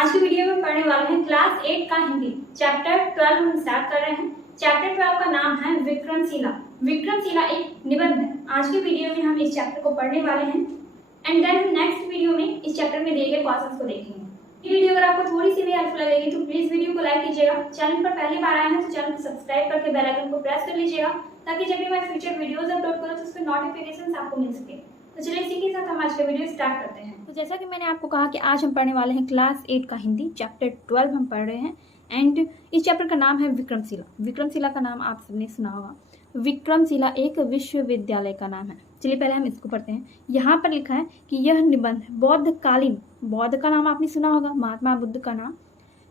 आज की वीडियो में पढ़ने वाले हैं क्लास 8 का हिंदी चैप्टर 12 हम स्टार्ट कर रहे हैं। चैप्टर 12 का नाम है विक्रमशिला। विक्रमशिला एक निबंध है। आज की वीडियो में हम इस चैप्टर को पढ़ने वाले हैं एंड देन नेक्स्ट वीडियो में इस चैप्टर में दिए गए क्वेश्चंस को देखेंगे। ये वीडियो अगर आपको थोड़ी सी भी हेल्पफुल लगेगी तो प्लीज वीडियो को लाइक कीजिएगा। चैनल पर पहली बार आए हैं तो चैनल को सब्सक्राइब करके बेल आइकन को प्रेस कर लीजिएगा ताकि जब भी मैं फ्यूचर वीडियोस अपलोड करूँ तो उसके नोटिफिकेशन आपको मिल सके। तो चलिए इसी के साथ हम आज का वीडियो स्टार्ट करते हैं। तो जैसा कि मैंने आपको कहा कि आज हम पढ़ने वाले हैं क्लास 8 का हिंदी चैप्टर 12 हम पढ़ रहे हैं एंड इस चैप्टर का नाम है विक्रमशिला। विक्रमशिला का नाम आप सबने सुना होगा। विक्रमशिला एक विश्वविद्यालय का नाम है। चलिए पहले हम इसको पढ़ते हैं। यहाँ पर लिखा है कि यह निबंध बौद्धकालीन, बौद्ध का नाम आपने सुना होगा, महात्मा बुद्ध का नाम,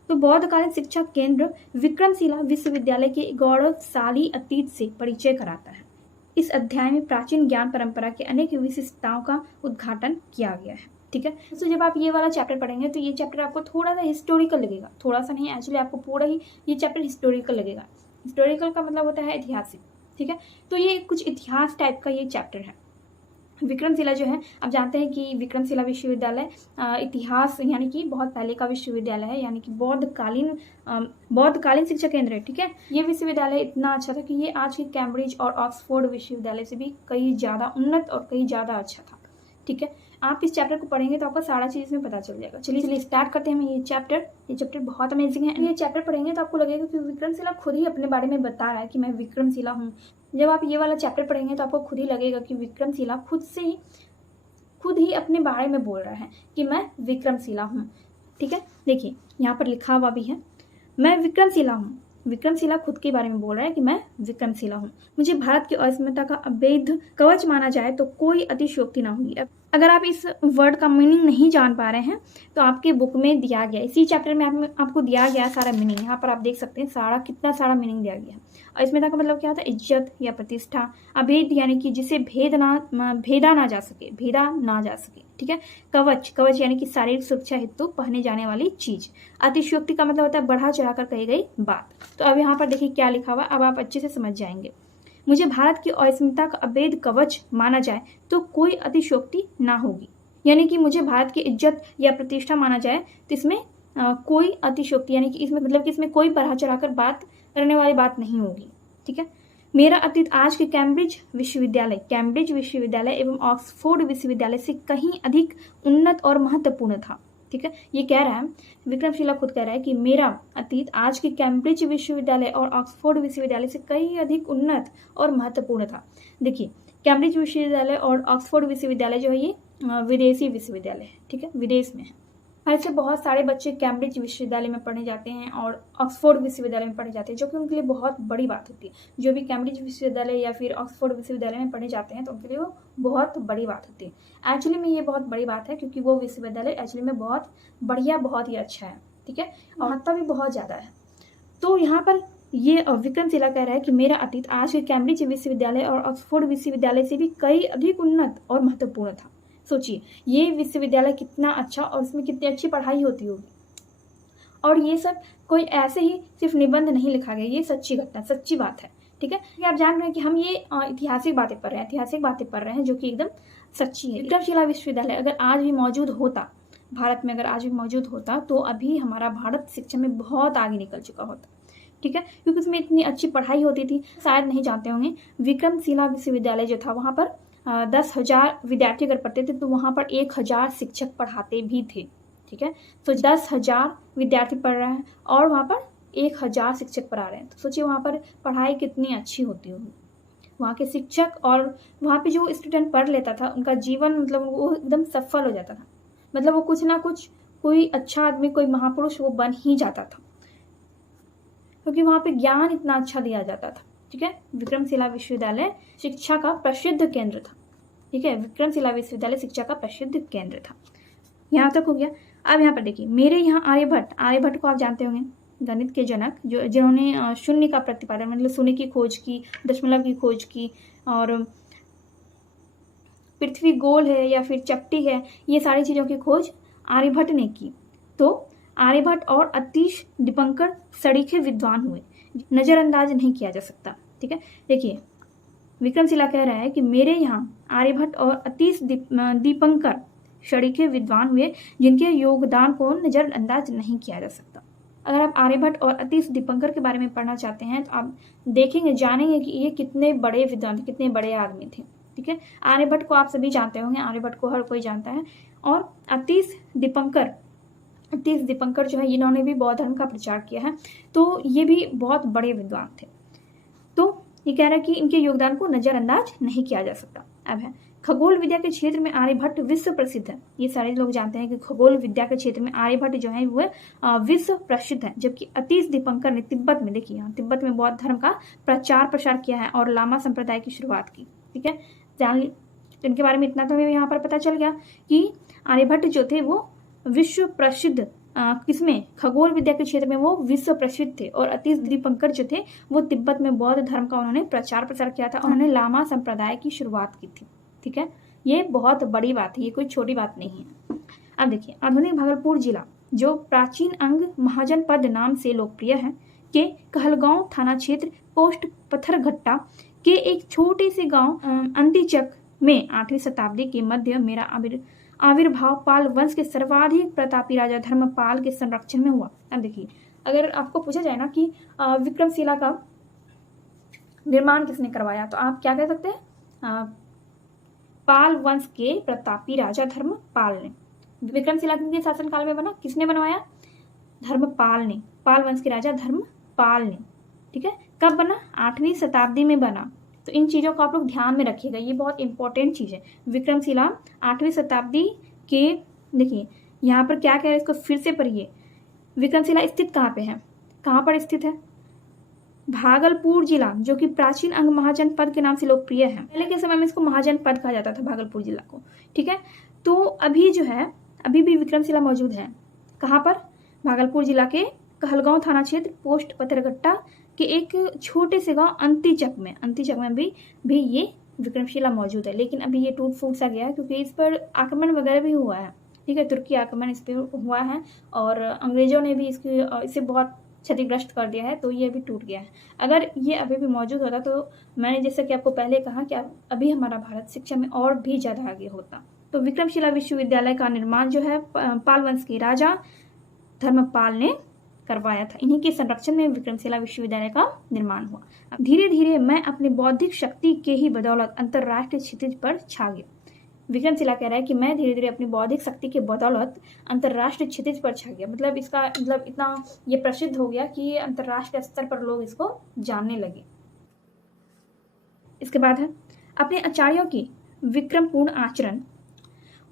तो बौद्धकालीन शिक्षा केंद्र विक्रमशिला विश्वविद्यालय के गौरवशाली अतीत से परिचय कराता है। इस अध्याय में प्राचीन ज्ञान परंपरा के अनेक विशिष्टताओं का उद्घाटन किया गया है। ठीक है, तो जब आप ये वाला चैप्टर पढ़ेंगे तो ये चैप्टर आपको थोड़ा सा हिस्टोरिकल लगेगा, थोड़ा सा नहीं, एक्चुअली आपको पूरा ही ये चैप्टर हिस्टोरिकल लगेगा। हिस्टोरिकल का मतलब होता है ऐतिहासिक। ठीक है, तो ये कुछ इतिहास टाइप का ये चैप्टर है। विक्रमशिला जो है, आप जानते हैं कि विक्रमशिला विश्वविद्यालय इतिहास यानी कि बहुत पहले का विश्वविद्यालय है, यानी कि बौद्धकालीन शिक्षा केंद्र है। ठीक है, ये विश्वविद्यालय इतना अच्छा था कि ये आज के कैम्ब्रिज और ऑक्सफोर्ड विश्वविद्यालय से भी कई ज़्यादा उन्नत और कई ज़्यादा अच्छा था। ठीक है, आप इस चैप्टर को पढ़ेंगे तो आपको सारा चीज़ में पता चल जाएगा। चलिए स्टार्ट करते हैं। ये चैप्टर बहुत अमेजिंग है। ये चैप्टर पढ़ेंगे तो आपको लगेगा कि विक्रमशिला खुद ही अपने बारे में बता रहा है कि मैं विक्रमशिला हूँ। जब आप ये वाला चैप्टर पढ़ेंगे तो आपको खुद ही लगेगा कि विक्रमशिला खुद ही अपने बारे में बोल रहा है कि मैं विक्रमशिला हूँ। ठीक है, देखिए यहाँ पर लिखा हुआ भी है, मैं विक्रमशिला हूँ। विक्रमशिला खुद के बारे में बोल रहा है कि मैं विक्रमशिला हूँ। मुझे भारत की अस्मिता का अवैध कवच माना जाए तो कोई अतिशयोक्ति ना होगी। अगर आप इस वर्ड का मीनिंग नहीं जान पा रहे हैं तो आपके बुक में दिया गया, इसी चैप्टर में आपको दिया गया सारा मीनिंग। यहाँ पर आप देख सकते हैं कितना सारा मीनिंग दिया गया है। अस्मिता का मतलब क्या होता है? इज्जत या प्रतिष्ठा। अभेद यानी कि जिसे भेदा ना जा सके। ठीक है, कवच यानी कि शारीरिक सुरक्षा हेतु पहने जाने वाली चीज। अतिशयोक्ति का मतलब होता है बढ़ा चढ़ा कर कही गई बात। तो अब यहाँ पर देखिए क्या लिखा हुआ, अब आप अच्छे से समझ जाएंगे। मुझे भारत की अस्मिता का अवैध कवच माना जाए तो कोई अतिशयोक्ति ना होगी, यानी कि मुझे भारत की इज्जत या प्रतिष्ठा माना जाए तो इसमें कोई अतिशयोक्ति यानी कि इसमें मतलब कि इसमें कोई बढ़ा चढ़ाकर बात करने वाली बात नहीं होगी। ठीक है, मेरा अतीत आज के कैम्ब्रिज विश्वविद्यालय एवं ऑक्सफोर्ड विश्वविद्यालय से कहीं अधिक उन्नत और महत्वपूर्ण था। ठीक है, ये कह रहा है, विक्रमशिला खुद कह रहा है कि मेरा अतीत आज के कैम्ब्रिज विश्वविद्यालय और ऑक्सफोर्ड विश्वविद्यालय से कहीं अधिक उन्नत और महत्वपूर्ण था। देखिए, कैम्ब्रिज विश्वविद्यालय और ऑक्सफोर्ड विश्वविद्यालय जो है ये विदेशी विश्वविद्यालय है। ठीक है, विदेश में है। ऐसे बहुत सारे बच्चे कैम्ब्रिज विश्वविद्यालय में पढ़ने जाते हैं और ऑक्सफोर्ड विश्वविद्यालय में पढ़ने जाते हैं, जो कि उनके लिए बहुत बड़ी बात होती है। जो भी कैम्ब्रिज विश्वविद्यालय या फिर ऑक्सफोर्ड विश्वविद्यालय में पढ़ने जाते हैं तो उनके लिए वो बहुत बड़ी बात होती है। एक्चुअली में ये बहुत बड़ी बात है क्योंकि वो विश्वविद्यालय एक्चुअली में बहुत बढ़िया, बहुत ही अच्छा है। ठीक है, महत्ता भी बहुत ज़्यादा है। तो यहाँ पर ये विक्रमशिला कह रहा है कि मेरा अतीत आज के कैम्ब्रिज विश्वविद्यालय और ऑक्सफोर्ड विश्वविद्यालय से भी कई अधिक उन्नत और महत्वपूर्ण था। सोचिए, ये विश्वविद्यालय कितना अच्छा और उसमें कितनी अच्छी पढ़ाई होती होगी। और ये सब कोई ऐसे ही सिर्फ निबंध नहीं लिखा गया, ये सच्ची घटना, सच्ची बात है। ठीक है, आप जान रहे हैं कि हम ये ऐतिहासिक बातें पढ़ रहे हैं जो कि एकदम सच्ची है। विक्रमशिला विश्वविद्यालय अगर आज भी मौजूद होता, भारत में अगर आज भी मौजूद होता तो अभी हमारा भारत शिक्षा में बहुत आगे निकल चुका होता। ठीक है, क्योंकि उसमें इतनी अच्छी पढ़ाई होती थी। शायद नहीं जानते होंगे, विक्रमशिला विश्वविद्यालय जो था वहाँ पर 10,000 विद्यार्थी अगर पढ़ते थे तो वहाँ पर 1,000 शिक्षक पढ़ाते भी थे। ठीक है, तो 10,000 विद्यार्थी पढ़ रहे हैं और वहाँ पर 1,000 शिक्षक पढ़ा रहे हैं, तो सोचिए वहाँ पर पढ़ाई कितनी अच्छी होती होगी। वहाँ के शिक्षक और वहाँ पे जो स्टूडेंट पढ़ लेता था उनका जीवन मतलब वो एकदम सफल हो जाता था। मतलब वो कुछ ना कुछ कोई अच्छा आदमी, कोई महापुरुष वो बन ही जाता था, क्योंकि वहाँ पे ज्ञान इतना अच्छा दिया जाता था। ठीक है, विक्रमशिला विश्वविद्यालय शिक्षा का प्रसिद्ध केंद्र था। ठीक है, विक्रमशिला विश्वविद्यालय शिक्षा का प्रसिद्ध केंद्र था। यहाँ तक हो गया। अब यहाँ पर देखिए, मेरे यहाँ आर्यभट्ट को आप जानते होंगे, गणित के जनक, जिन्होंने शून्य का प्रतिपादन मतलब शून्य की खोज की, दशमलव की खोज की, और पृथ्वी गोल है या फिर चपटी है, ये सारी चीज़ों की खोज आर्यभट्ट ने की। तो आर्यभट्ट और अतीश दीपंकर सरीखे विद्वान हुए, नज़रअंदाज नहीं किया जा सकता। ठीक है, देखिए विक्रमशिला कह रहा है कि मेरे यहाँ आर्यभट्ट और अतीश दीपंकर शरीके विद्वान हुए जिनके योगदान को नज़रअंदाज नहीं किया जा सकता। अगर आप आर्यभट्ट और अतीश दीपंकर के बारे में पढ़ना चाहते हैं तो आप देखेंगे, जानेंगे कि ये कितने बड़े विद्वान थे, कितने बड़े आदमी थे। ठीक है, आर्यभट्ट को आप सभी जानते होंगे, आर्यभट्ट को हर कोई जानता है। और अतीश दीपंकर जो है, इन्होंने भी बौद्ध धर्म का प्रचार किया है, तो ये भी बहुत बड़े विद्वान थे। तो ये कह रहा है कि इनके योगदान को नज़रअंदाज नहीं किया जा सकता। अब है खगोल विद्या के क्षेत्र में आर्यभट्ट विश्व प्रसिद्ध है। ये सारे लोग जानते हैं कि खगोल विद्या के क्षेत्र में आर्यभट्ट जो है वो विश्व प्रसिद्ध है। जबकि अतीश दीपंकर ने तिब्बत में, देखिए यहाँ तिब्बत में बौद्ध धर्म का प्रचार किया है और लामा संप्रदाय की शुरुआत की। ठीक है, जान इनके बारे में इतना तो हमें यहाँ पर पता चल गया कि आर्यभट्ट जो थे वो विश्व प्रसिद्ध किसमें, खगोल विद्या के क्षेत्र में वो विश्व प्रसिद्ध थे। और अतीश दीपंकर जो थे वो तिब्बत में बौद्ध धर्म का उन्होंने प्रचार किया था, उन्होंने लामा संप्रदाय की शुरुआत की थी। ठीक है, ये बहुत बड़ी बात है, ये कोई छोटी बात नहीं है। अब देखिए, आधुनिक भागलपुर जिला जो प्राचीन अंग महाजनपद नाम से लोकप्रिय है के कहलगांव थाना क्षेत्र पोस्ट पत्थरघट्टा के एक छोटे से गांव अंतिचक में 8वीं शताब्दी के मध्य मेरा आविर्भाव पाल वंश के सर्वाधिक प्रतापी राजा धर्मपाल के संरक्षण में हुआ। अब देखिए, अगर आपको पूछा जाए ना कि विक्रमशिला का निर्माण किसने करवाया, तो आप क्या कह सकते हैं, पाल वंश के प्रतापी राजा धर्मपाल ने। विक्रमशिला के शासनकाल में बना, किसने बनवाया, धर्मपाल ने, पाल वंश के राजा धर्मपाल ने। ठीक है, कब बना, 8वीं शताब्दी में बना। तो इन चीज़ों को आप लोग ध्यान में रखिएगा, ये बहुत इंपॉर्टेंट चीज़ है। विक्रमशिला 8वीं शताब्दी के, देखिए यहाँ पर क्या कह रहे हैं, इसको फिर से पढ़िए। विक्रमशिला स्थित कहाँ पे है, कहाँ पर स्थित है, भागलपुर जिला जो कि प्राचीन अंग महाजनपद के नाम से लोकप्रिय है। पहले के समय में इसको महाजनपद कहा जाता था, भागलपुर जिला को। ठीक है, तो अभी जो है, अभी भी विक्रमशिला मौजूद है, कहाँ पर, भागलपुर जिला के कहलगांव थाना क्षेत्र पोस्ट पत्थरघट्टा के एक छोटे से गांव अंतिचक में भी ये विक्रमशिला मौजूद है। लेकिन अभी ये टूट फूट सा गया है क्योंकि इस पर आक्रमण वगैरह भी हुआ है। ठीक है, तुर्की आक्रमण इस पर हुआ है और अंग्रेजों ने भी इसे बहुत क्षतिग्रस्त कर दिया है, तो ये अभी टूट गया है। अगर ये अभी भी मौजूद होता तो मैंने जैसे कि आपको पहले कहा कि अभी हमारा भारत शिक्षा में और भी ज़्यादा आगे होता। तो विक्रमशिला विश्वविद्यालय का निर्माण जो है पाल वंश के राजा धर्मपाल ने करवाया था। इन्हीं के संरक्षण में विक्रमशिला विश्वविद्यालय का निर्माण हुआ। धीरे धीरे मैं अपनी बौद्धिक शक्ति के ही बदौलत अंतर्राष्ट्रीय क्षितिज पर छा गया। विक्रमशिला कह रहा है कि मैं धीरे धीरे अपनी बौद्धिक शक्ति के बदौलत अंतर्राष्ट्रीय क्षितिज पर छा गया। मतलब इसका मतलब इतना ये प्रसिद्ध हो गया कि अंतर्राष्ट्रीय स्तर पर लोग इसको जानने लगे। इसके बाद है अपने आचार्यों की विक्रमपूर्ण आचरण,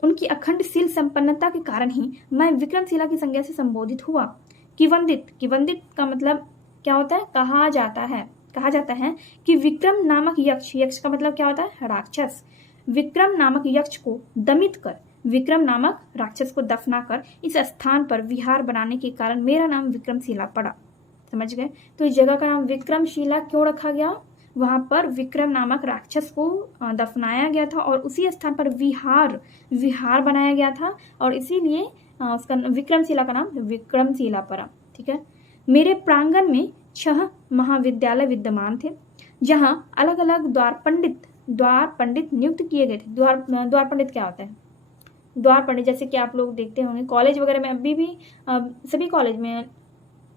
उनकी अखंडशील संपन्नता के कारण ही मैं विक्रमशिला की संज्ञा से संबोधित हुआ। किवंदित का मतलब क्या होता है, कहा जाता है कि विक्रम नामक यक्ष का मतलब क्या होता है, राक्षस। विक्रम नामक यक्ष को दमित कर, विक्रम नामक राक्षस को दफना कर इस स्थान पर विहार बनाने के कारण मेरा नाम विक्रमशिला पड़ा। समझ गए, तो इस जगह का नाम विक्रमशिला क्यों रखा गया, वहां पर विक्रम नामक राक्षस को दफनाया गया था और उसी स्थान पर विहार बनाया गया था और इसीलिए उसका विक्रमशिला का नाम विक्रमशिला पड़ा। ठीक है, मेरे प्रांगण में 6 महाविद्यालय विद्यमान थे जहां अलग अलग द्वार पंडित नियुक्त किए गए थे। द्वार पंडित क्या होता है, द्वार पंडित जैसे कि आप लोग देखते होंगे कॉलेज वगैरह में, अभी भी सभी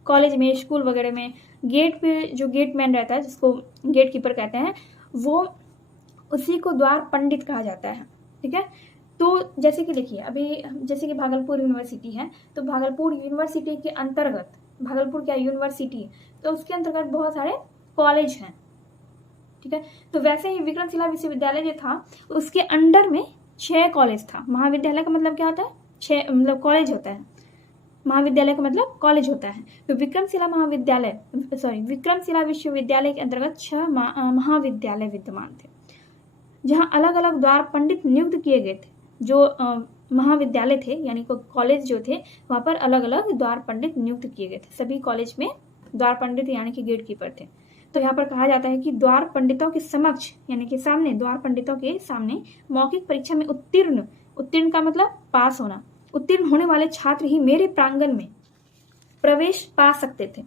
कॉलेज में स्कूल वगैरह में गेट पे जो गेट मैन रहता है, जिसको गेट कीपर कहते हैं, वो उसी को द्वार पंडित कहा जाता है। ठीक है, तो जैसे कि देखिए अभी जैसे कि भागलपुर यूनिवर्सिटी है, तो भागलपुर यूनिवर्सिटी के अंतर्गत, भागलपुर क्या यूनिवर्सिटी है, तो उसके अंतर्गत बहुत सारे कॉलेज हैं। ठीक है, तो वैसे ही विक्रमशिला विश्वविद्यालय जो था उसके अंडर में 6 कॉलेज था। महाविद्यालय का मतलब क्या होता है, 6 मतलब कॉलेज होता है, महाविद्यालय का मतलब कॉलेज होता है। तो विक्रमशिला विश्वविद्यालय के अंतर्गत 6 महाविद्यालय विद्यमान थे जहां अलग अलग द्वार पंडित नियुक्त किए गए थे। जो महाविद्यालय थे यानी कॉलेज जो थे वहां पर अलग अलग द्वार पंडित नियुक्त किए गए थे। सभी कॉलेज में द्वार पंडित यानी कि गेट कीपर थे। तो यहाँ पर कहा जाता है कि द्वार पंडितों के समक्ष यानी कि सामने, द्वार पंडितों के सामने मौखिक परीक्षा में उत्तीर्ण का मतलब पास होना, उत्तीर्ण होने वाले छात्र ही मेरे प्रांगण में प्रवेश पा सकते थे।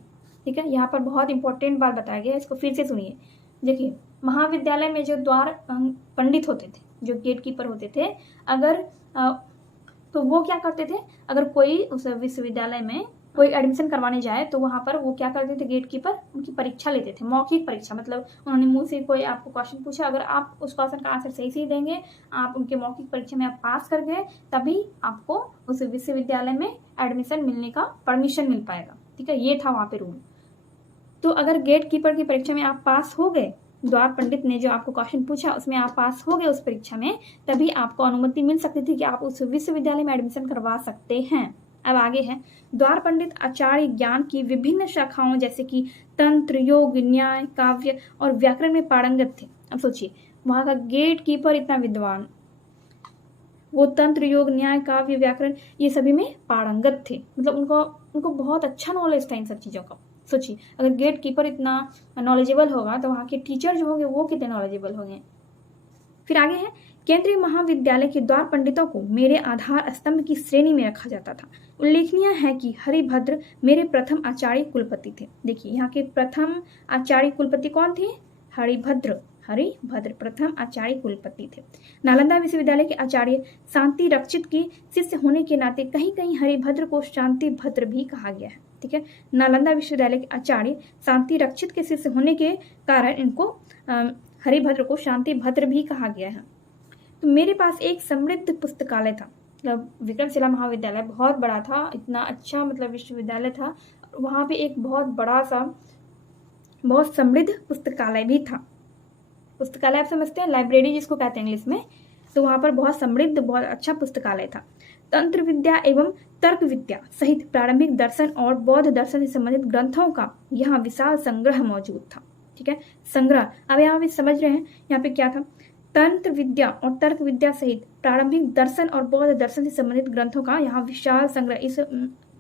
ठीक है, यहाँ पर बहुत इंपॉर्टेंट बात बताया गया है, इसको फिर से सुनिए। देखिए, महाविद्यालय में जो द्वार पंडित होते थे, जो गेट कीपर होते थे, अगर तो वो क्या करते थे, अगर कोई उस विश्वविद्यालय में कोई एडमिशन करवाने जाए तो वहाँ पर वो क्या करते थे, गेट कीपर उनकी परीक्षा लेते थे, मौखिक परीक्षा। मतलब उन्होंने मुंह से कोई आपको क्वेश्चन पूछा, अगर आप उस क्वेश्चन का आंसर सही से देंगे, आप उनके मौखिक परीक्षा में आप पास कर गए, तभी आपको उस विश्वविद्यालय में एडमिशन मिलने का परमिशन मिल पाएगा। ठीक है, ये था वहाँ पे रूल। तो अगर गेट कीपर की परीक्षा में आप पास हो गए, द्वार पंडित ने जो आपको क्वेश्चन पूछा उसमें आप पास हो गए उस परीक्षा में, तभी आपको अनुमति मिल सकती थी कि आप उस विश्वविद्यालय में एडमिशन करवा सकते हैं। अब आगे है, द्वार पंडित आचार्य ज्ञान की विभिन्न शाखाओं जैसे कि तंत्र, योग, न्याय, काव्य और व्याकरण में पारंगत थे। अब सोचिए, वहां का गेट कीपर इतना विद्वान, वो तंत्र, योग, न्याय, काव्य, व्याकरण ये सभी में पारंगत थे। मतलब उनको बहुत अच्छा नॉलेज था इन सब चीजों का। सोचिए, अगर गेट कीपर इतना नॉलेजेबल होगा तो वहाँ के टीचर जो होंगे वो कितने नॉलेजेबल होंगे। फिर आगे है, केंद्रीय महाविद्यालय के द्वार पंडितों को मेरे आधार स्तंभ की श्रेणी में रखा जाता था। उल्लेखनीय है कि हरिभद्र मेरे प्रथम आचार्य कुलपति थे। देखिए, यहाँ के प्रथम आचार्य कुलपति कौन थे? हरिभद्र प्रथम आचार्य कुलपति थे। नालंदा विश्वविद्यालय के आचार्य शांति रक्षित की शिष्य होने के नाते कहीं कहीं हरिभद्र को शांति भद्र भी कहा गया है। ठीक है, नालंदा विश्वविद्यालय के आचार्य शांति रक्षित के शिष्य होने के कारण इनको हरिभद्र को शांति भद्र भी कहा गया है। तो मेरे पास एक समृद्ध पुस्तकालय था। मतलब विक्रमशिला महाविद्यालय बहुत बड़ा था, इतना अच्छा मतलब विश्वविद्यालय था। वहाँ पे एक बहुत बड़ा सा बहुत समृद्ध पुस्तकालय भी था। पुस्तकालय आप समझते हैं, लाइब्रेरी जिसको कहते हैं इंग्लिश में। तो वहाँ पर बहुत समृद्ध बहुत अच्छा पुस्तकालय था। तंत्र विद्या एवं तर्क विद्या सहित प्रारंभिक दर्शन और बौद्ध दर्शन से संबंधित ग्रंथों का यहाँ विशाल संग्रह मौजूद था। ठीक है, संग्रह। अब यहाँ पे समझ रहे हैं यहाँ पे क्या था, तंत्र विद्या और तर्क विद्या सहित प्रारंभिक दर्शन और बौद्ध दर्शन से संबंधित ग्रंथों का यहाँ विशाल संग्रह, इस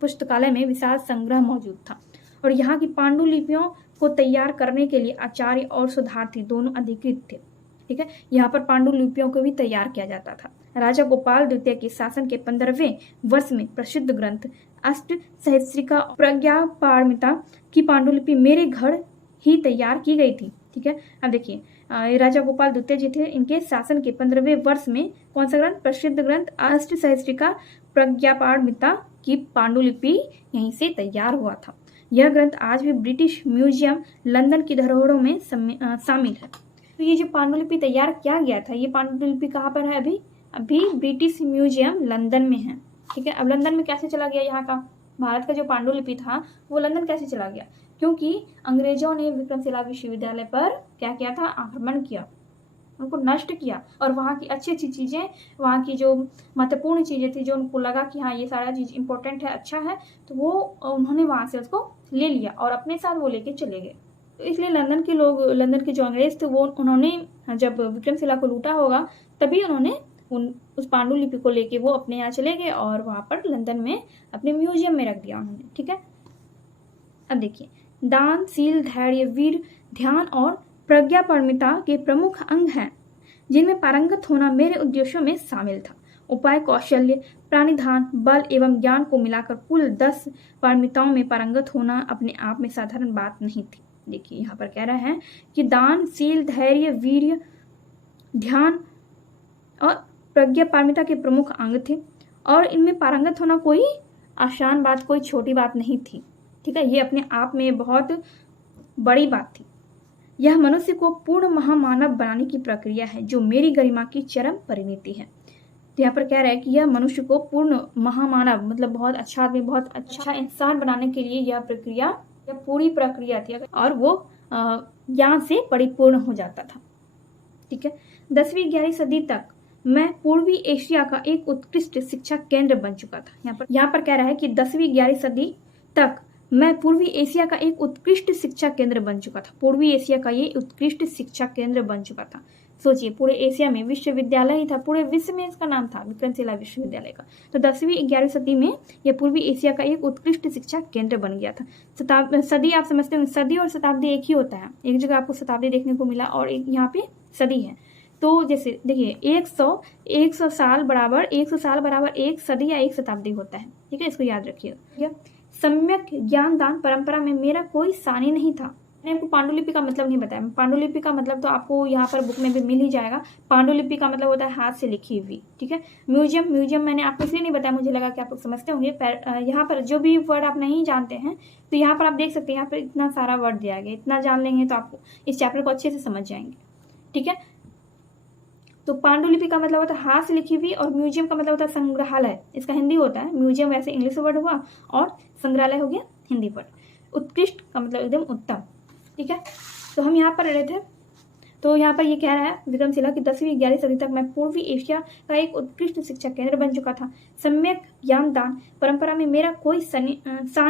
पुस्तकालय में विशाल संग्रह मौजूद था। और यहाँ की पांडुलिपियों को तैयार करने के लिए आचार्य और शोधार्थी दोनों अधिकृत थे। ठीक है, यहाँ पर पांडुलिपियों को भी तैयार किया जाता था। राजा गोपाल द्वितीय के शासन के 15वें वर्ष में प्रसिद्ध ग्रंथ अष्ट सहस्त्रिका प्रज्ञापारमिता की पांडुलिपि मेरे घर ही तैयार की गई थी। ठीक है, अब देखिए, राजा गोपाल द्वितीय जी थे, इनके शासन के 15वें वर्ष में कौन सा ग्रंथ? प्रसिद्ध ग्रंथ अष्ट सहस्त्रिका प्रज्ञापारमिता की पांडुलिपि यहीं से तैयार हुआ था। यह ग्रंथ आज भी ब्रिटिश म्यूजियम लंदन की धरोहरों में शामिल है। तो ये जो पांडुलिपि तैयार किया गया था, ये पांडुलिपि कहाँ पर है? अभी ब्रिटिश म्यूजियम लंदन में है। ठीक है, अब लंदन में कैसे चला गया यहाँ का भारत का जो पांडुलिपि था वो लंदन कैसे चला गया? क्योंकि अंग्रेजों ने विक्रमशिला विश्वविद्यालय पर क्या किया था? आक्रमण किया, उनको नष्ट किया। और वहाँ की अच्छी अच्छी चीज़ें, वहाँ की जो महत्वपूर्ण चीज़ें थी, जो उनको लगा कि हाँ ये सारा चीज़ इंपॉर्टेंट है, अच्छा है, तो वो उन्होंने वहाँ से उसको ले लिया और अपने साथ वो लेके चले गए। तो इसलिए लंदन के लोग, लंदन के जो अंग्रेज थे, वो उन्होंने जब विक्रमशिला को लूटा होगा तभी उन्होंने उस पांडुलिपि को लेके वो अपने यहाँ चले गए और वहाँ पर लंदन में अपने म्यूजियम में रख दिया उन्होंने। ठीक है, अब देखिए, दान, शील, धैर्य, वीर, ध्यान और प्रज्ञापारमिता के प्रमुख अंग हैं जिनमें पारंगत होना मेरे उद्देश्यों में शामिल था। उपाय, कौशल्य, प्राणिधान, बल एवं ज्ञान को मिलाकर कुल 10 पारमिताओं में पारंगत होना अपने आप में साधारण बात नहीं थी। देखिए, यहाँ पर कह रहे हैं कि दान, शील, धैर्य, वीर्य, ध्यान और प्रज्ञापारमिता के प्रमुख अंग थे और इनमें पारंगत होना कोई आसान बात, कोई छोटी बात नहीं थी। ठीक है, ये अपने आप में बहुत बड़ी बात थी। यह मनुष्य को पूर्ण महामानव बनाने की प्रक्रिया है जो मेरी गरिमा की चरम परिणति है। तो यहाँ पर कह रहा है कि यह मनुष्य को पूर्ण महामानव, मतलब बहुत अच्छा आदमी, बहुत अच्छा इंसान बनाने के लिए यह प्रक्रिया, यह पूरी प्रक्रिया थी और वो ज्ञान से परिपूर्ण हो जाता था। ठीक है, 10वीं 11वीं सदी तक मैं पूर्वी एशिया का एक उत्कृष्ट शिक्षा केंद्र बन चुका था। यहाँ पर कह रहा है कि 10वीं 11वीं सदी तक मैं पूर्वी एशिया का एक उत्कृष्ट शिक्षा केंद्र बन चुका था। पूर्वी एशिया का ये उत्कृष्ट शिक्षा केंद्र बन चुका था। सोचिए, पूरे एशिया में विश्वविद्यालय ही था, पूरे विश्व में इसका नाम था विक्रमशिला विश्वविद्यालय का। तो 10वीं 11वीं सदी में यह पूर्वी एशिया का एक उत्कृष्ट शिक्षा केंद्र बन गया था। सदी आप समझते होंगे, सदी और शताब्दी एक ही होता है। एक जगह आपको शताब्दी देखने को मिला और एक यहाँ पे सदी है। तो जैसे देखिए, 100 साल बराबर 100 साल बराबर एक सदी या एक शताब्दी होता है। ठीक है, इसको याद रखिएगा। ठीक है, सम्यक ज्ञान दान परंपरा में मेरा कोई सानी नहीं था। मैंने आपको पांडुलिपि का मतलब नहीं बताया। पांडुलिपि का मतलब तो आपको यहाँ पर बुक में भी मिल ही जाएगा। पांडुलिपि का मतलब होता है हाथ से लिखी हुई, ठीक है। म्यूजियम मैंने आपको इसलिए नहीं बताया, मुझे लगा कि आप लोग समझते होंगे। यहाँ पर जो भी वर्ड आप नहीं जानते हैं तो यहाँ पर आप देख सकते हैं, यहाँ पर इतना सारा वर्ड दिया गया, इतना जान लेंगे तो आपको इस चैप्टर को अच्छे से समझ जाएंगे, ठीक है। तो पांडुलिपि का मतलब होता है हाथ से लिखी हुई, और म्यूजियम का मतलब होता है संग्रहालय, इसका हिंदी होता है। म्यूजियम वैसे इंग्लिश वर्ड हुआ और संग्रहालय हो गया हिंदी वर्ड। उत्कृष्ट का मतलब एकदम उत्तम, ठीक है। तो हम यहाँ पर रहे थे, तो यहाँ पर ये कह रहा है विक्रमशिला की 10वीं 11वीं सदी तक मैं पूर्वी एशिया का एक उत्कृष्ट शिक्षा केंद्र बन चुका था। सम्यक ज्ञान दान परंपरा में मेरा कोई सानी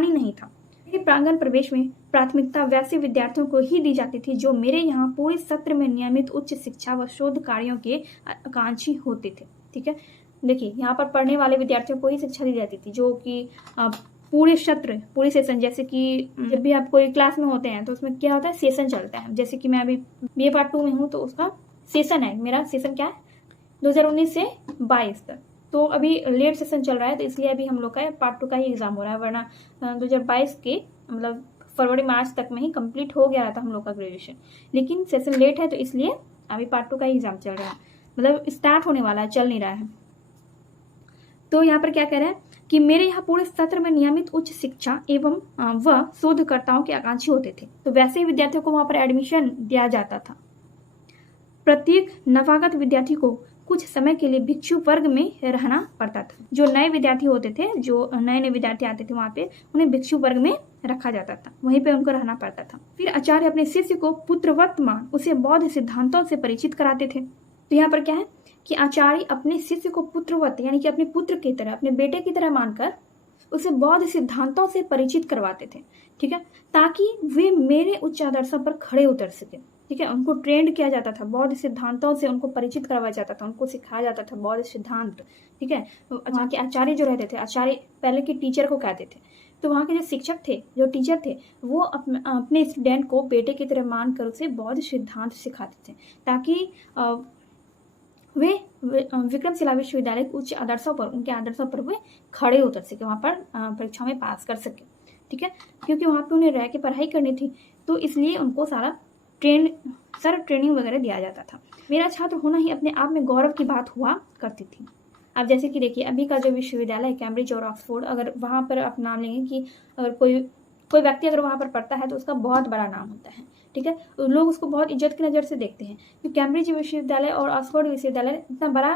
नहीं था। मेरे प्रांगण प्रवेश में प्राथमिकता वैसे विद्यार्थियों को ही दी जाती थी जो मेरे यहाँ पूरे सत्र में नियमित उच्च शिक्षा व शोध कार्यों के आकांक्षी होते थे, ठीक है। देखिए यहाँ पर पढ़ने वाले विद्यार्थियों को ही शिक्षा दी जाती थी जो कि पूरे सेशन, जैसे कि जब भी आप कोई क्लास में होते हैं तो उसमें क्या होता है, सेशन चलता है। जैसे कि मैं अभी BA पार्ट 2 में हूँ तो उसका सेशन है, मेरा सेशन क्या है 2019 से 22 तक। तो अभी लेट सेशन चल रहा है, तो इसलिए अभी हम लोग का पार्ट 2 का ही एग्जाम हो रहा है, वरना 2022 के मतलब फरवरी मार्च तक में ही कंप्लीट हो गया था हम लोग का ग्रेजुएशन। लेकिन सेशन लेट है तो इसलिए अभी पार्ट 2 का ही एग्जाम चल रहा है, मतलब स्टार्ट होने वाला है, चल नहीं रहा है। तो यहाँ पर क्या कह रहे हैं कि मेरे यहाँ पूरे सत्र में नियमित उच्च शिक्षा एवं व शोधकर्ताओं के आकांक्षी होते थे, तो वैसे ही विद्यार्थियों को वहां पर एडमिशन दिया जाता था। प्रत्येक नवागत विद्यार्थी को कुछ समय के लिए भिक्षु वर्ग में रहना पड़ता था। जो नए विद्यार्थी होते थे, जो नए विद्यार्थी आते थे वहां पे, उन्हें भिक्षु वर्ग में रखा जाता था, वहीं पे उनको रहना पड़ता था। फिर आचार्य अपने शिष्य को पुत्रवत मान उसे बौद्ध सिद्धांतों से परिचित कराते थे। तो यहाँ पर क्या है कि आचार्य अपने शिष्य को पुत्रवत यानी कि अपने पुत्र की तरह, अपने बेटे की तरह मानकर उसे बौद्ध सिद्धांतों से परिचित करवाते थे, ठीक है, ताकि वे मेरे उच्च आदर्शों पर खड़े उतर सके, ठीक है। उनको ट्रेंड किया जाता था, बौद्ध सिद्धांतों से उनको परिचित करवाया जाता था, उनको सिखाया जाता था बौद्ध सिद्धांत, ठीक है। वहाँ के आचार्य जो रहते थे, आचार्य पहले के टीचर को कहते थे, तो वहाँ के जो शिक्षक थे, जो टीचर थे, वो अपने स्टूडेंट को बेटे की तरह मानकर उसे बौद्ध सिद्धांत सिखाते थे, ताकि वे विक्रमशिला विश्वविद्यालय के उच्च आदर्शों पर, उनके आदर्शों पर वे खड़े उतर सके, वहाँ पर परीक्षा में पास कर सके, ठीक है। क्योंकि वहाँ पे उन्हें रह के पढ़ाई करनी थी, तो इसलिए उनको सारा ट्रेनिंग वगैरह दिया जाता था। मेरा छात्र होना ही अपने आप में गौरव की बात हुआ करती थी। अब जैसे कि देखिए अभी का जो विश्वविद्यालय है कैम्ब्रिज और ऑक्सफोर्ड, अगर वहाँ पर आप नाम लेंगे कि अगर कोई व्यक्ति अगर वहाँ पर पढ़ता है तो उसका बहुत बड़ा नाम होता है, ठीक है। लोग उसको बहुत इज्जत की नज़र से देखते हैं कि कैम्ब्रिज विश्वविद्यालय और ऑक्सफोर्ड विश्वविद्यालय इतना बड़ा,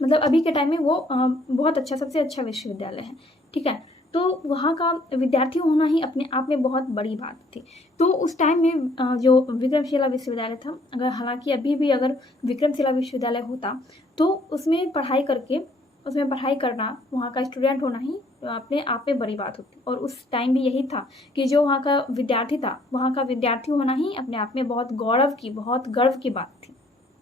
मतलब अभी के टाइम में वो बहुत अच्छा, सबसे अच्छा विश्वविद्यालय है, ठीक है। तो वहाँ का विद्यार्थी होना ही अपने आप में बहुत बड़ी बात थी। तो उस टाइम में जो विक्रमशिला विश्वविद्यालय था, अगर हालांकि अभी भी अगर विक्रमशिला विश्वविद्यालय होता तो उसमें पढ़ाई करना, वहाँ का स्टूडेंट होना ही अपने आप में बड़ी बात होती। और उस टाइम भी यही था कि जो वहाँ का विद्यार्थी था, वहाँ का विद्यार्थी होना ही अपने आप में बहुत गर्व की बात थी।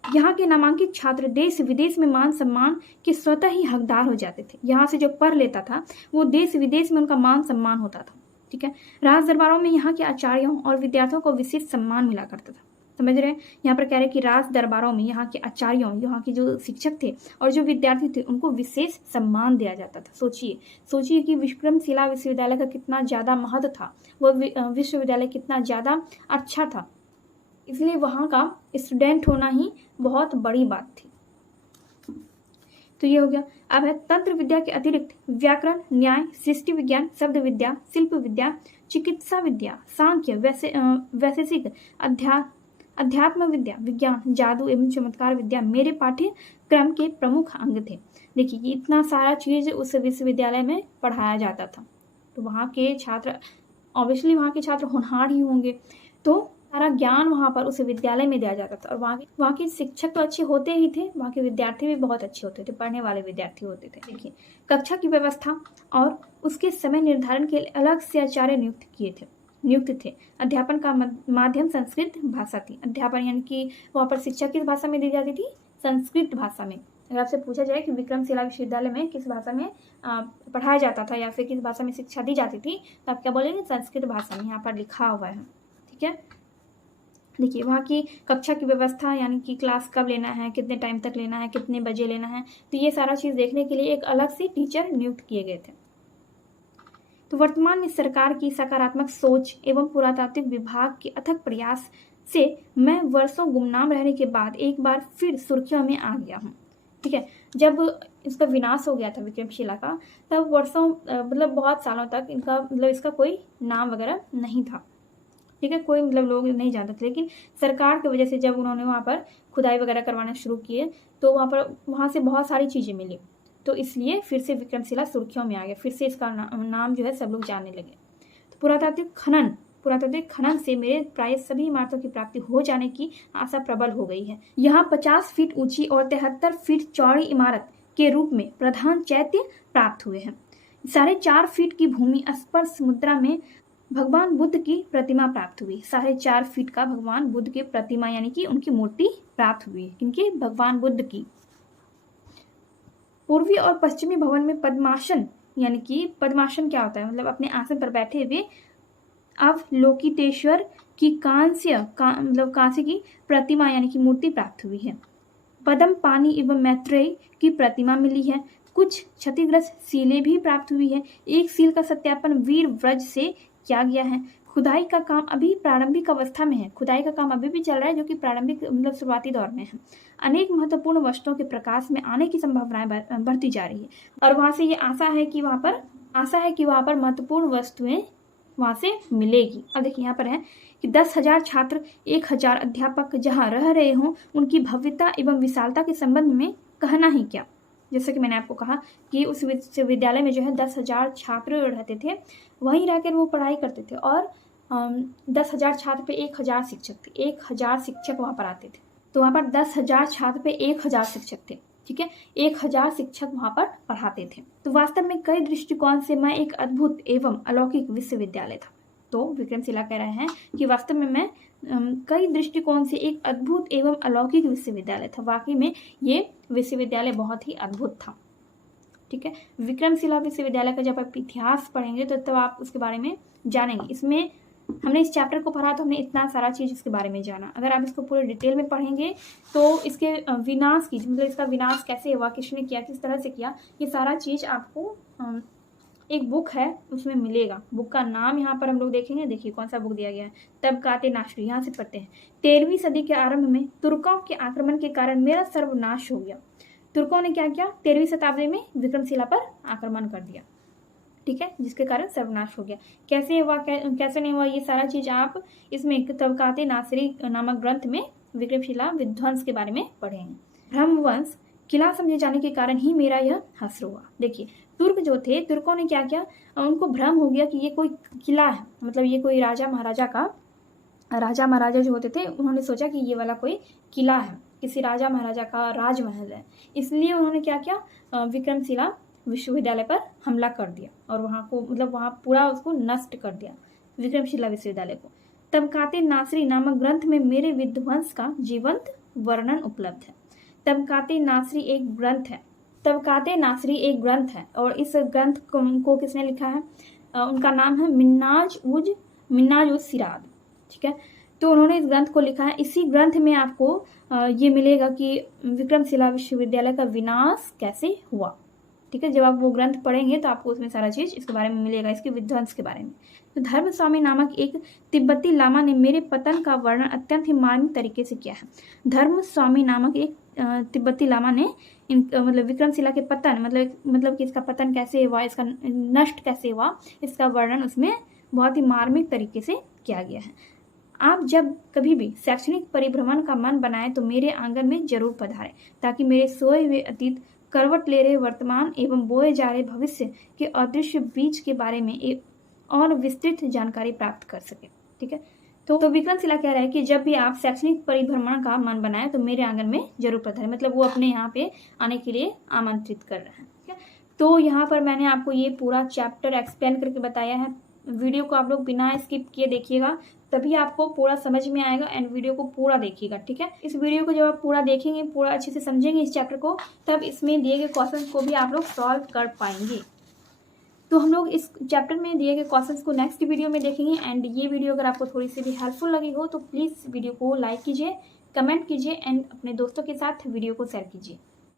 यहाँ के नामांकित छात्र देश विदेश में मान सम्मान के स्वतः ही हकदार हो जाते थे। यहाँ से जो पढ़ लेता था वो देश विदेश में उनका मान सम्मान होता था, ठीक है। राज दरबारों में यहाँ के आचार्यों और विद्यार्थियों को विशेष सम्मान मिला करता था, समझ रहे हैं। यहाँ पर कह रहे हैं कि राज दरबारों में यहाँ के आचार्यों, यहाँ के जो शिक्षक थे और जो विद्यार्थी थे, उनको विशेष सम्मान दिया जाता था। सोचिए कि विक्रमशिला विश्वविद्यालय का कितना ज़्यादा महत्व था, वो विश्वविद्यालय कितना ज़्यादा अच्छा था, इसलिए वहाँ का स्टूडेंट होना ही बहुत बड़ी बात थी। तो ये हो गया। अब है तंत्र विद्या के अतिरिक्त व्याकरण, न्याय, सृष्टि विज्ञान, शब्द विद्या, शिल्प विद्या, चिकित्सा विद्या, सांख्य, वैशेषिक, अध्यात्म विद्या, विज्ञान, जादू एवं चमत्कार विद्या मेरे पाठ्यक्रम के प्रमुख अंग थे। देखिए कि इतना सारा चीज उस विश्वविद्यालय में पढ़ाया जाता था, तो वहाँ के छात्र, ऑब्वियसली वहाँ के छात्र होनहार ही होंगे, तो सारा ज्ञान वहाँ पर उस विद्यालय में दिया जाता था। और वहाँ के शिक्षक तो अच्छे होते ही थे, वहाँ के विद्यार्थी भी बहुत अच्छे होते थे, पढ़ने वाले विद्यार्थी होते थे। देखिए कक्षा की व्यवस्था और उसके समय निर्धारण के लिए अलग से आचार्य नियुक्त थे। अध्यापन का माध्यम संस्कृत भाषा थी। अध्यापन यानी कि वहाँ पर शिक्षा किस भाषा में दी जाती थी, संस्कृत भाषा में। अगर आपसे पूछा जाए कि विक्रमशिला विश्वविद्यालय में किस भाषा में पढ़ाया जाता था या फिर किस भाषा में शिक्षा दी जाती थी, तो आप क्या बोलेंगे, संस्कृत भाषा में। यहाँ पर लिखा हुआ है, ठीक है। देखिए वहाँ की कक्षा की व्यवस्था, यानी कि क्लास कब लेना है, कितने टाइम तक लेना है, कितने बजे लेना है, तो ये सारा चीज़ देखने के लिए एक अलग से टीचर नियुक्त किए गए थे। तो वर्तमान में सरकार की सकारात्मक सोच एवं पुरातात्विक विभाग के अथक प्रयास से मैं वर्षों गुमनाम रहने के बाद एक बार फिर सुर्खियों में आ गया हूँ। ठीक है, जब इसका विनाश हो गया था विक्रमशिला का, तब वर्षों मतलब बहुत सालों तक इनका मतलब इसका कोई नाम वगैरह नहीं था। ठीक है, कोई मतलब लोग नहीं जानते थे, लेकिन सरकार की वजह से जब उन्होंने वहाँ पर खुदाई वगैरह करवाना शुरू किए तो वहाँ से बहुत सारी चीज़ें मिली, तो इसलिए फिर से विक्रमशिला सुर्खियों में आ गया, फिर से इसका नाम जो है सब लोग जानने लगे। तो पुरातात्विक खनन से मेरे प्राय सभी इमारतों की प्राप्ति हो जाने की आशा प्रबल हो गई है। यहाँ 50 फीट ऊंची और 73 फीट चौड़ी इमारत के रूप में प्रधान चैत्य प्राप्त हुए हैं। 4.5 फीट की भूमि स्पर्श मुद्रा में भगवान बुद्ध की प्रतिमा प्राप्त हुई। 4.5 फीट का भगवान बुद्ध की प्रतिमा यानी कि उनकी मूर्ति प्राप्त हुई, इनके भगवान बुद्ध की। पूर्वी और पश्चिमी भवन में पद्मासन, यानी कि पद्मासन क्या होता है, मतलब अपने आसन पर बैठे हुए अवलोकितेश्वर की कांस्य की प्रतिमा यानी कि मूर्ति प्राप्त हुई है। पद्म पानी एवं मैत्रेय की प्रतिमा मिली है। कुछ क्षतिग्रस्त सीलें भी प्राप्त हुई है। एक सील का सत्यापन वीर व्रज से किया गया है। खुदाई का काम अभी प्रारंभिक अवस्था में है, खुदाई का काम अभी भी चल रहा है, जो कि प्रारंभिक मतलब शुरुआती दौर में है। अनेक महत्वपूर्ण वस्तुओं के प्रकाश में आने की संभावनाएं बढ़ती जा रही है, और वहां से ये आशा है कि वहां पर महत्वपूर्ण वस्तुएं वहां से मिलेगी। अब देखिए यहाँ पर है कि 10,000 छात्र, 1,000 अध्यापक जहाँ रह रहे हों, उनकी भव्यता एवं विशालता के संबंध में कहना ही क्या। जैसे कि मैंने आपको कहा कि उस विश्वविद्यालय में जो है 10,000 छात्र रहते थे, वहीं रहकर वो पढ़ाई करते थे, और 10,000 छात्र पे 1,000 शिक्षक थे। 1,000 शिक्षक वहाँ पर आते थे, तो वहाँ पर 10,000 छात्र पे 1,000 शिक्षक थे। ठीक है, 1,000 शिक्षक वहाँ पर पढ़ाते थे। तो वास्तव में कई दृष्टिकोण से मैं एक अद्भुत एवं अलौकिक विश्वविद्यालय था। तो विक्रमशिला कह रहे हैं कि वास्तव में मैं कई दृष्टिकोण से एक अद्भुत एवं अलौकिक विश्वविद्यालय था। वाकई में ये विश्वविद्यालय बहुत ही अद्भुत था। ठीक है, विक्रमशिला विश्वविद्यालय का जब आप इतिहास पढ़ेंगे तो तब आप उसके बारे में जानेंगे। इसमें हमने इस चैप्टर को पढ़ा तो हमने इतना सारा चीज़ इसके बारे में जाना। अगर आप इसको पूरे डिटेल में पढ़ेंगे तो इसके विनाश की, मतलब इसका विनाश कैसे हुआ, किसने किया, किस तरह से किया, ये सारा चीज़ आपको एक बुक है उसमें मिलेगा। बुक का नाम यहाँ पर हम लोग देखेंगे। देखिए कौन सा बुक दिया गया है, तबकाते नाशरी। यहाँ से पढ़ते हैं। 13वीं सदी के आरंभ में तुर्कों के आक्रमण के कारण मेरा सर्वनाश हो गया। तुर्कों ने क्या किया, 13वीं शताब्दी में विक्रमशिला पर आक्रमण कर दिया। ठीक है, जिसके कारण सर्वनाश हो गया। कैसे हुआ, कैसे नहीं हुआ, ये सारा चीज आप इसमें तबकाते नासरी नामक ग्रंथ में विक्रमशिला विध्वंस के बारे में पढ़ेंगे। ब्रह्मवंश किला समझे जाने के कारण ही मेरा यह हश्र हुआ। देखिए तुर्क जो थे, तुर्कों ने क्या किया, उनको भ्रम हो गया कि ये कोई किला है, मतलब ये कोई राजा महाराजा जो होते थे, उन्होंने सोचा कि ये वाला कोई किला है, किसी राजा महाराजा का राजमहल है। इसलिए उन्होंने क्या किया, विक्रमशिला विश्वविद्यालय पर हमला कर दिया और वहाँ को मतलब वहाँ पूरा उसको नष्ट कर दिया, विक्रमशिला विश्वविद्यालय को। तबकाते नासरी नामक ग्रंथ में मेरे विध्वंस का जीवंत वर्णन उपलब्ध है। तबकाते नासरी एक ग्रंथ है और इस ग्रंथ को किसने लिखा है, उनका नाम है मिन्हाज उज सिराज। ठीक है, तो उन्होंने इस ग्रंथ को लिखा है। इसी ग्रंथ में आपको ये मिलेगा कि विक्रमशिला विश्वविद्यालय का विनाश कैसे हुआ। ठीक है, जब आप वो ग्रंथ पढ़ेंगे तो आपको उसमें सारा चीज इसके बारे में मिलेगा, इसके विध्वंस के बारे में। तो धर्मस्वामी नामक एक तिब्बती लामा ने मेरे पतन का वर्णन अत्यंत ही मार्मिक तरीके से किया है। धर्मस्वामी नामक एक तिब्बती लामा ने मतलब विक्रमशिला के पतन मतलब कि इसका पतन कैसे हुआ, इसका नष्ट कैसे हुआ, इसका वर्णन उसमें बहुत ही मार्मिक तरीके से किया गया है। आप जब कभी भी शैक्षणिक परिभ्रमण का मन बनाएं तो मेरे आंगन में जरूर पधारें, ताकि मेरे सोए हुए अतीत, करवट ले रहे वर्तमान एवं बोए जा रहे भविष्य के अदृश्य बीज के बारे में एक और विस्तृत जानकारी प्राप्त कर सके। ठीक है, तो विक्रमशिला कह रहा है कि जब भी आप शैक्षणिक परिभ्रमण का मन बनाएं तो मेरे आंगन में जरूर पधारें, मतलब वो अपने यहाँ पे आने के लिए आमंत्रित कर रहे हैं। ठीक है, तो यहाँ पर मैंने आपको ये पूरा चैप्टर एक्सप्लेन करके बताया है। वीडियो को आप लोग बिना स्किप किए देखिएगा, तभी आपको पूरा समझ में आएगा, एंड वीडियो को पूरा देखिएगा। ठीक है, इस वीडियो को जब आप पूरा देखेंगे, पूरा अच्छे से समझेंगे इस चैप्टर को, तब इसमें दिए गए क्वेश्चंस को भी आप लोग सॉल्व कर पाएंगे। तो हम लोग इस चैप्टर में दिए गए क्वेश्चंस को नेक्स्ट वीडियो में देखेंगे। एंड ये वीडियो अगर आपको थोड़ी सी भी हेल्पफुल लगी हो तो प्लीज़ वीडियो को लाइक कीजिए, कमेंट कीजिए एंड अपने दोस्तों के साथ वीडियो को शेयर कीजिए।